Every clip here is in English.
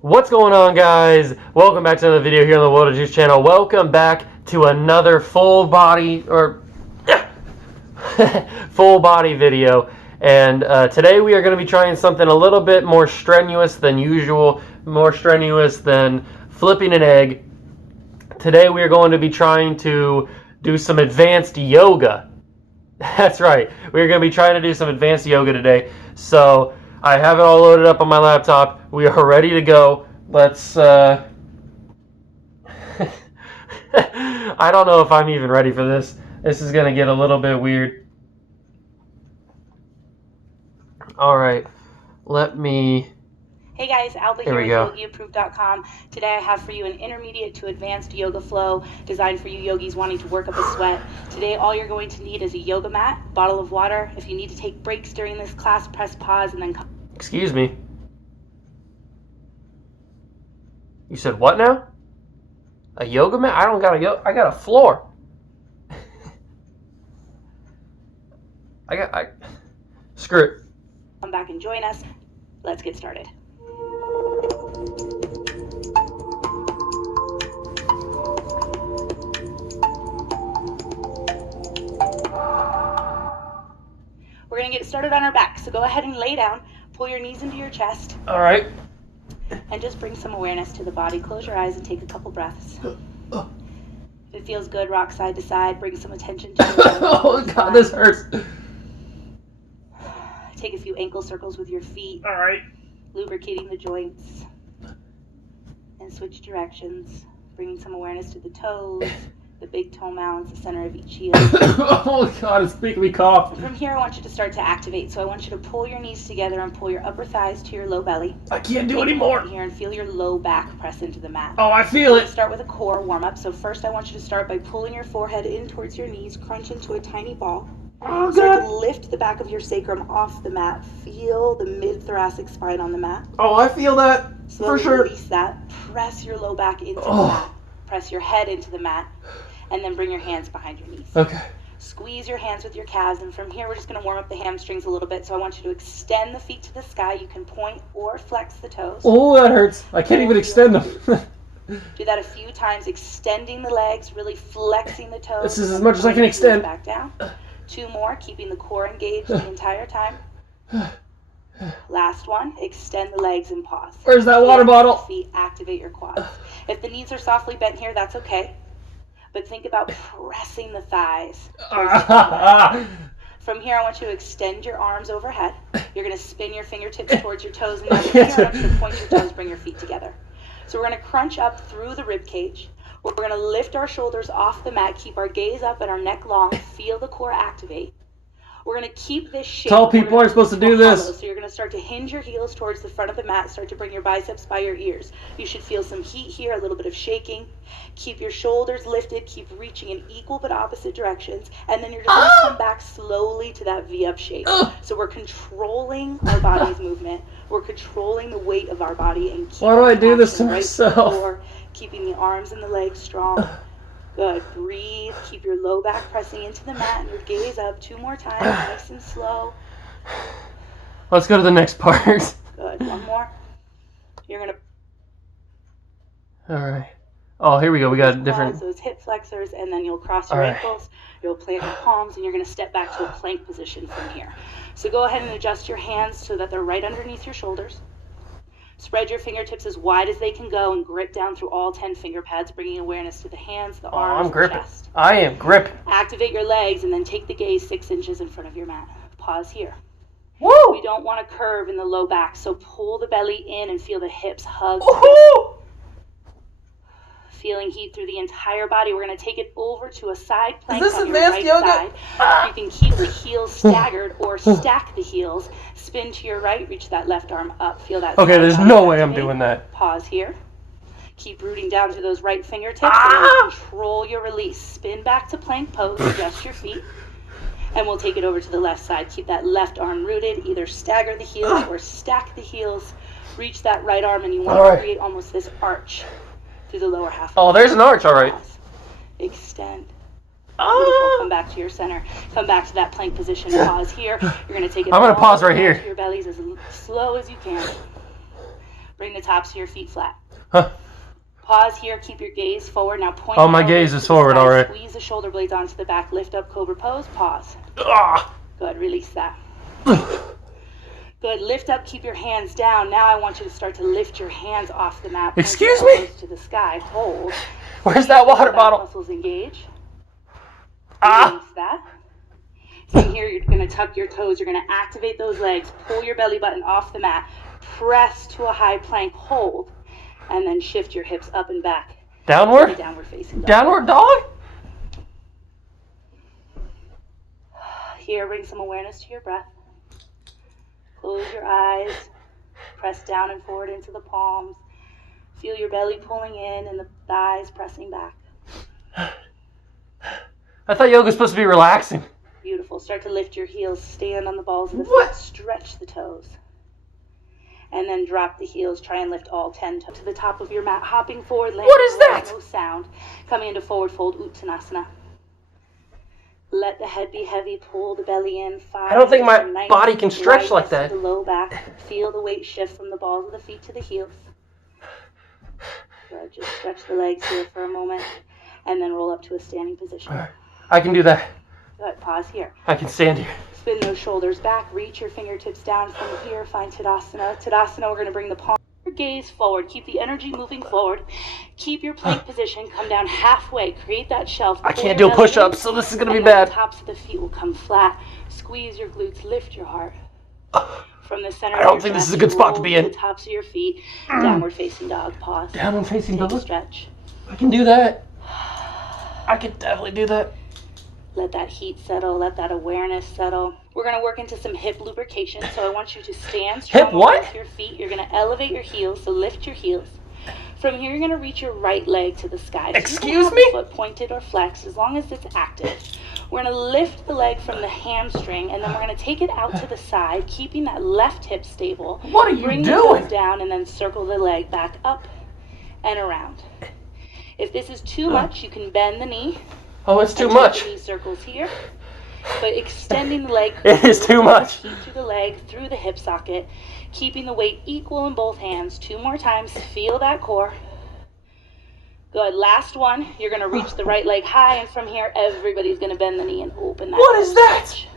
What's going on, guys? Welcome back to another video here on the World of Juice channel. Welcome back to another full body video. And today we are going to be trying something a little bit more strenuous than usual, more strenuous than flipping an egg. Today we are going to be trying to do some advanced yoga. That's right. We're going to be trying to do some advanced yoga today. So I have it all loaded up on my laptop. We are ready to go. Let's, I don't know if I'm even ready for this. This is going to get a little bit weird. All right. Let me... Hey guys, Alba here with YogiApproved.com. Today I have for you an intermediate to advanced yoga flow designed for you yogis wanting to work up a sweat. Today all you're going to need is a yoga mat, bottle of water. If you need to take breaks during this class, press pause and then come. Excuse me. You said what now? A yoga mat? I don't got a I got a floor. Screw it. Come back and join us. Let's get started. We're going to get started on our back, so go ahead and lay down, pull your knees into your chest. All right. And just bring some awareness to the body. Close your eyes and take a couple breaths. If it feels good, rock side to side, bring some attention to your Oh God, this hurts. Take a few ankle circles with your feet. All right. Lubricating the joints. And switch directions, bringing some awareness to the toes, the big toe mounds, the center of each heel. Oh God, it's making me cough. From here, I want you to start to activate. So I want you to pull your knees together and pull your upper thighs to your low belly. I can't do anymore. Here and feel your low back press into the mat. Oh, I feel it. Start with a core warm up. So first, I want you to start by pulling your forehead in towards your knees, crunch into a tiny ball. Oh, start God. to lift the back of your sacrum off the mat. Feel the mid-thoracic spine on the mat. Oh, I feel that. Slowly for sure. Release that. Press your low back into the mat. Press your head into the mat. And then bring your hands behind your knees. Okay. Squeeze your hands with your calves. And from here, we're just going to warm up the hamstrings a little bit. So I want you to extend the feet to the sky. You can point or flex the toes. Oh, that hurts. I can't even extend them. Do that a few times, extending the legs, really flexing the toes. This is as much as I can extend. Back down. 2 more, keeping the core engaged the entire time. Last one, extend the legs and pause. Where's that water bottle? Feet, activate your quads. If the knees are softly bent here, that's okay. But think about pressing the thighs. From here, I want you to extend your arms overhead. You're going to spin your fingertips towards your toes. And then from here, I want you to point your toes, bring your feet together. So we're going to crunch up through the rib cage. We're going to lift our shoulders off the mat, keep our gaze up and our neck long, feel the core activate. We're going to keep this shape. Tall people are supposed to do this. So you're going to start to hinge your heels towards the front of the mat, start to bring your biceps by your ears. You should feel some heat here, a little bit of shaking. Keep your shoulders lifted, keep reaching in equal but opposite directions, and then you're just going to come back slowly to that V-up shape. So we're controlling our body's movement. We're controlling the weight of our body. And why do I do this to myself? Keeping the arms and the legs strong. Good. Breathe. Keep your low back pressing into the mat and your gaze up. 2 more times, nice and slow. Let's go to the next part. Good. 1 more. You're going to... All right. Oh, here we go. We got different... Those hip flexors, and then you'll cross your ankles. You'll plant your palms, and you're going to step back to a plank position from here. So go ahead and adjust your hands so that they're right underneath your shoulders. Spread your fingertips as wide as they can go and grip down through all 10 finger pads, bringing awareness to the hands, the arms, the chest. I am gripping. Activate your legs and then take the gaze 6 inches in front of your mat. Pause here. Woo! We don't want to curve in the low back, so pull the belly in and feel the hips hug. Feeling heat through the entire body. We're going to take it over to a side plank on your right side. You can keep the heels staggered or stack the heels. Spin to your right, reach that left arm up. Feel that. Okay, there's no way I'm doing that. Pause here. Keep rooting down to those right fingertips. And control your release. Spin back to plank pose. Adjust your feet. And we'll take it over to the left side. Keep that left arm rooted. Either stagger the heels or stack the heels. Reach that right arm and you want to create almost this arch through the lower half. Oh, there's an arch, all right. extend. Beautiful. Ah! Come back to your center. Come back to that plank position. Pause here. You're going to take it I'm gonna all pause right the way here. to your bellies as slow as you can. Bring the tops of your feet flat. Huh. Pause here. Keep your gaze forward. Now point. Oh, my your gaze elbows is to the forward, sky. all right. Squeeze the shoulder blades onto the back. Lift up Cobra Pose. Pause. Ah! Good. Release that. Good. Lift up. Keep your hands down. Now I want you to start to lift your hands off the mat. Point Excuse your me? elbows to the sky. Hold. Where's that water Back bottle? muscles engage. Ah! Release that. From here, you're going to tuck your toes. You're going to activate those legs. Pull your belly button off the mat. Press to a high plank. Hold. And then shift your hips up and back. Downward? Downward facing dog. Downward dog? Here, bring some awareness to your breath. Close your eyes. Press down and forward into the palms. Feel your belly pulling in and the thighs pressing back. I thought yoga was supposed to be relaxing. Beautiful. Start to lift your heels. Stand on the balls of the What? feet. Stretch the toes. And then drop the heels. Try and lift all 10 toes to the top of your mat. Hopping forward. What is that? No sound. Coming into forward fold Uttanasana. Let the head be heavy. Pull the belly in. I don't think my Find nice body can stretch like lightness that. to the low back. Feel the weight shift from the balls of the feet to the heels. Good. Just stretch the legs here for a moment. And then roll up to a standing position. I can do that. Good. Pause here. I can stand here. Spin those shoulders back. Reach your fingertips down from here. Find Tadasana. Tadasana, we're going to bring the palm. Your gaze forward. Keep the energy moving forward. Keep your plank position. Come down halfway. Create that shelf. I Pull can't your do belly push-ups, in, so this is going to and be then bad. The tops of the feet will come flat. Squeeze your glutes. Lift your heart. From the center I don't of think your this is a chest, good spot to roll be in. The tops of your feet. Downward facing dog. Pause. Downward facing Take a dog? stretch. I can do that. I can definitely do that. Let that heat settle. Let that awareness settle. We're going to work into some hip lubrication. So I want you to stand strong what? with your feet. You're going to elevate your heels. So lift your heels. From here, you're going to reach your right leg to the sky. So Excuse you can have me? the foot pointed or flexed as long as it's active. We're going to lift the leg from the hamstring, and then we're going to take it out to the side, keeping that left hip stable. What are you Bring doing? the toes down, and then circle the leg back up and around. If this is too much, you can bend the knee. Oh, it's too and take much. the knee circles here. But extending the leg. It is too much. Heat through the leg, through the hip socket. Keeping the weight equal in both hands. 2 more times. Feel that core. Good. Last one. You're going to reach the right leg high, and from here, everybody's going to bend the knee and open that. What is that? stretch.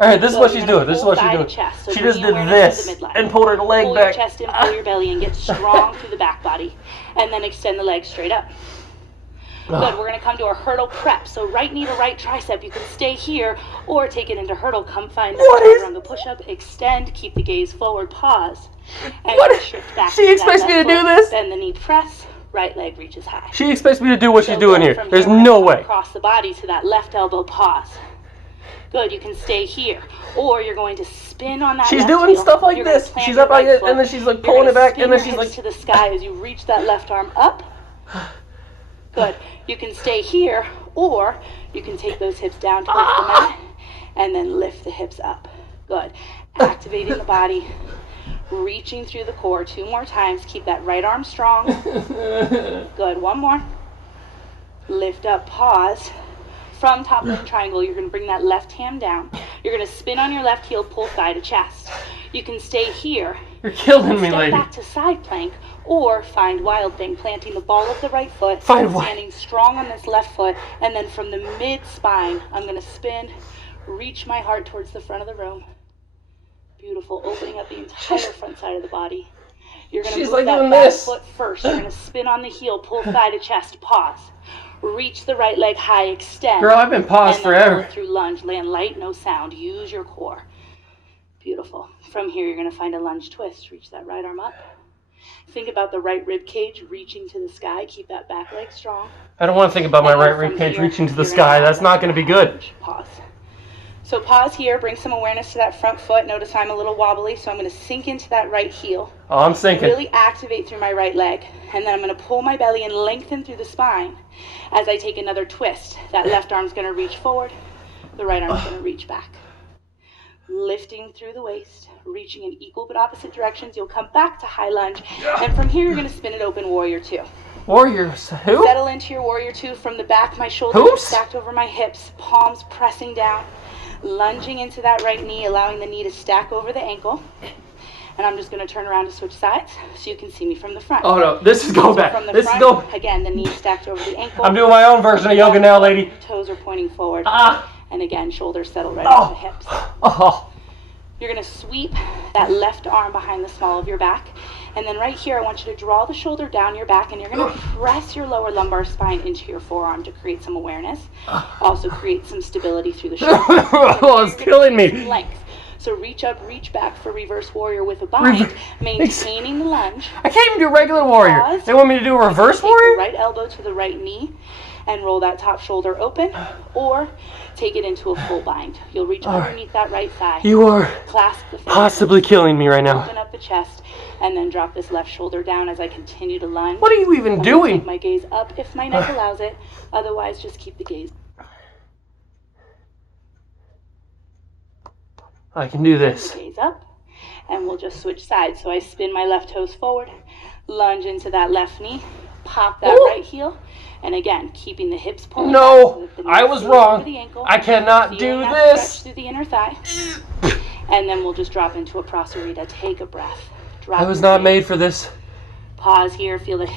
All right, this is So what you're she's gonna doing. This is pull what she's thigh to doing. chest. So She bring just the did awareness to this the midline. and pulled her leg Pull back. your chest in, pull your belly in, get strong through the back body, and then extend the leg straight up. Good. We're going to come to our hurdle prep. So right knee to right tricep. You can stay here or take it into hurdle. Come find the What is- on the push-up. Extend. Keep the gaze forward. Pause. And What then is- shift back she to that expects me left to do foot. this? Bend the knee. Press. Right leg reaches high. She expects me to do what she's So doing good. here. From There's we're gonna no come way. Across the body to that left elbow. Pause. Good. You can stay here, or you're going to spin on that. She's left doing heel. stuff like You're gonna this. plant She's your up like right this, foot. and then she's like You're pulling gonna it back, spin and then your she's hips like. to the sky as you reach that left arm up. Good. You can stay here, or you can take those hips down towards the mat, and then lift the hips up. Good. Activating the body, reaching through the core. 2 more times. Keep that right arm strong. Good. 1 more. Lift up. Pause. From top leg triangle, you're going to bring that left hand down. You're going to spin on your left heel, pull thigh to chest. You can stay here. You're killing me, Step lady. back to side plank, or find wild thing, planting the ball of the right foot, Find what? standing strong on this left foot, and then from the mid spine, I'm going to spin, reach my heart towards the front of the room. Beautiful, opening up the entire front side of the body. You're going to She's move like that doing back this. foot first. You're going to spin on the heel, pull thigh to chest, pause. Reach the right leg high, extend. Girl, I've been paused and then pull forever. it through lunge, land light, no sound. Use your core. Beautiful. From here, you're going to find a lunge twist. Reach that right arm up. Think about the right rib cage reaching to the sky. Keep that back leg strong. I don't want to think about my And then right rib from cage here, reaching to the you're gonna sky. have That's that not going to be good. lunge. Pause. So pause here. Bring some awareness to that front foot. Notice I'm a little wobbly, so I'm going to sink into that right heel. Oh, I'm sinking. Really activate through my right leg. And then I'm going to pull my belly and lengthen through the spine as I take another twist. That left arm's going to reach forward. The right arm's going to reach back. Lifting through the waist, reaching in equal but opposite directions. You'll come back to high lunge. And from here, you're going to spin it open, warrior 2. Warriors. Who? Settle into your warrior two from the back. My shoulders Who? are stacked over my hips, palms pressing down, lunging into that right knee, allowing the knee to stack over the ankle. And I'm just going to turn around to switch sides so you can see me from the front. Oh no, this is going back. From the This front, is going. again, the knee stacked over the ankle. I'm doing my own version of yoga now, lady. Toes are pointing forward. Ah. And again, shoulders settle right into the hips. Oh. You're going to sweep that left arm behind the small of your back. And then right here, I want you to draw the shoulder down your back, and you're going to press your lower lumbar spine into your forearm to create some awareness. Also create some stability through the shoulder. Oh, it's killing me. Length. So reach up, reach back for reverse warrior with a bind, maintaining the lunge. I can't even do regular warrior. Pause. They want me to do a reverse Take the warrior? right elbow to the right knee and roll that top shoulder open, or take it into a full bind. You'll reach underneath that right thigh. You are Clasp the fingers. possibly killing me right now. Open up the chest, and then drop this left shoulder down as I continue to lunge. What are you even I'm gonna doing? Take my gaze up if my neck allows it. Otherwise, just keep the gaze. I can do The this. gaze up, and we'll just switch sides. So I spin my left toes forward, lunge into that left knee, pop that Ooh. right heel, and again, keeping the hips pulling No, back so that the I knees was stay over wrong. the ankle, I cannot feeling do that this. stretch through the inner thigh. And then we'll just drop into a Prasarita. Take a breath. Drop I was your not gaze. made for this. Pause here. Feel the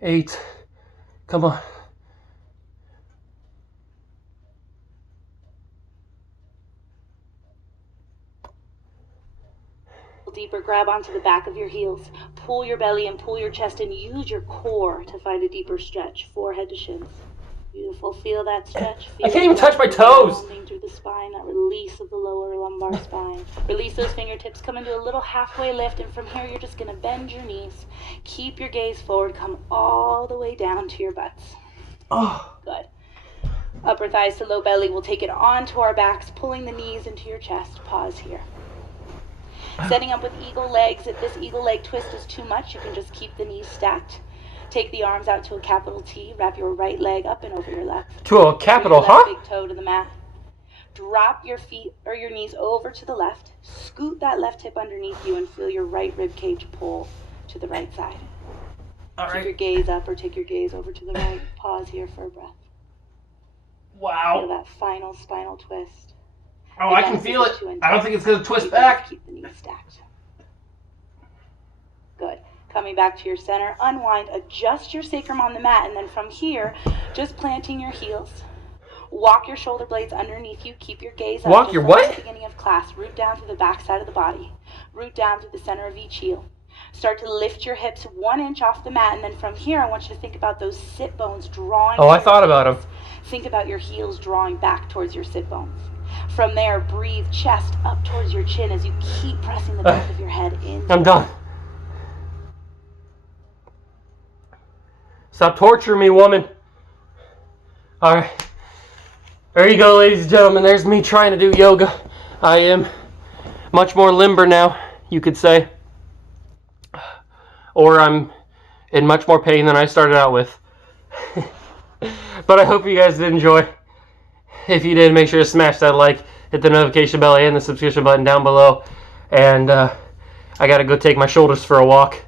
8. Come on. deeper. Grab onto the back of your heels. Pull your belly and pull your chest, and use your core to find a deeper stretch. Forehead to shins. Beautiful. Feel that stretch. Feel I can't even that touch my toes. rounding through the spine, that release of the lower lumbar spine. Release those fingertips. Come into a little halfway lift, and from here you're just going to bend your knees. Keep your gaze forward. Come all the way down to your butts. Oh. Good. Upper thighs to low belly. We'll take it onto our backs, pulling the knees into your chest. Pause here. Setting up with eagle legs. If this eagle leg twist is too much, you can just keep the knees stacked. Take the arms out to a capital T. Wrap your right leg up and over your left. To a capital, Bring your left huh? big toe to the mat. Drop your feet or your knees over to the left. Scoot that left hip underneath you and feel your right rib cage pull to the right side. All Keep your gaze up or take your gaze over to the right. Pause here for a breath. Feel Wow. that final spinal twist. Oh, I can feel it. I don't think it's going to twist back. Keep the knees stacked. Good. Coming back to your center, unwind, adjust your sacrum on the mat, and then from here, just planting your heels. Walk your shoulder blades underneath you. Keep your gaze up. Walk just your like what? at the beginning of class. Root down to the back side of the body. Root down to the center of each heel. Start to lift your hips 1 inch off the mat, and then from here, I want you to think about those sit bones drawing. Oh, I thought about them. Think about your heels drawing back towards your sit bones. From there, breathe chest up towards your chin as you keep pressing the back of your head in. I'm done. Stop torturing me, woman. All right. There you go, ladies and gentlemen. There's me trying to do yoga. I am much more limber now, you could say. Or I'm in much more pain than I started out with. But I hope you guys did enjoy. If you did, make sure to smash that like, hit the notification bell and the subscription button down below. And I gotta go take my shoulders for a walk.